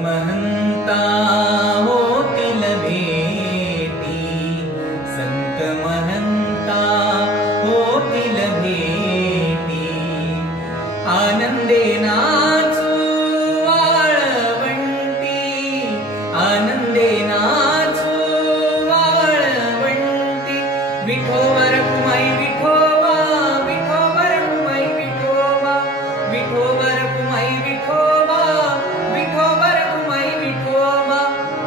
महंता होतील भेटी, संत महंता होतील भेटी, आनंदे नाचू वाळवंटी, आनंदे नाचू वाळवंटी, विठोबा रखुमाई विठोबा, विठोबा रखुमाई विठोबा, विठोबा रखुमाई विठोबा, विठोबा रखुमाई विठोबा,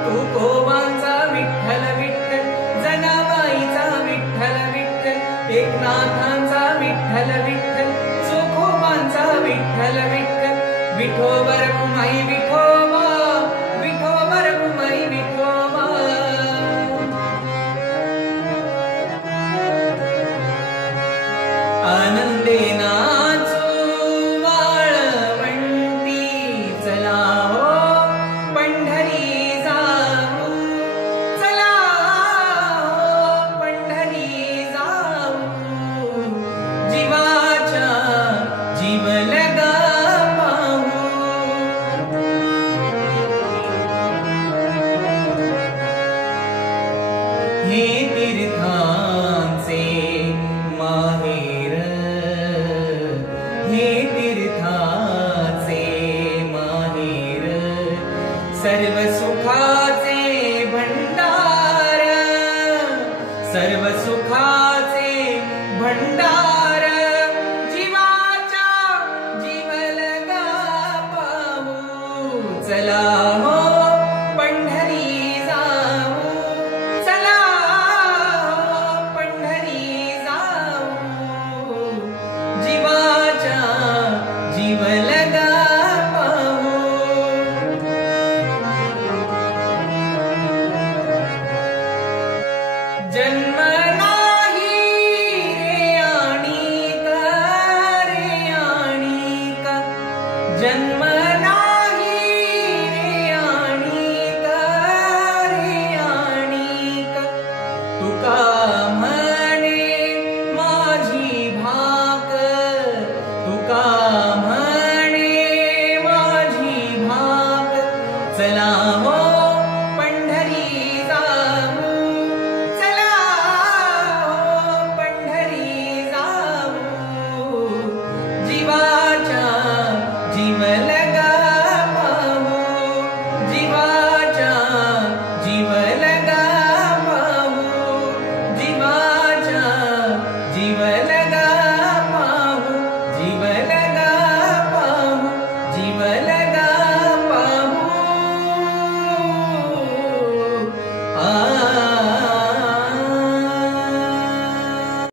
तुकोबांचा विठ्ठल विठ्ठल, जनाबाईचा विठ्ठल विठ्ठल, एकनाथांचा विठ्ठल विठ्ठल, चोखोबांचा विठ्ठल विठ्ठल, विठोबा रखुमाई विठोबा, विठोबा रखुमाई विठोबा. आनंदे नाचू वाळवंटी, चला हो पंढरी जाऊ, चला हो पंढरी जाऊ, जीवाच्या जीवलगा पाहू. हे तीर्थांचे माहेर, हे तीर्थाचे माहेर, सर्व सुखाचे भंडार, सर्व सुखाचे भंडार, जीवाच्या जीवलगा पाहू. चला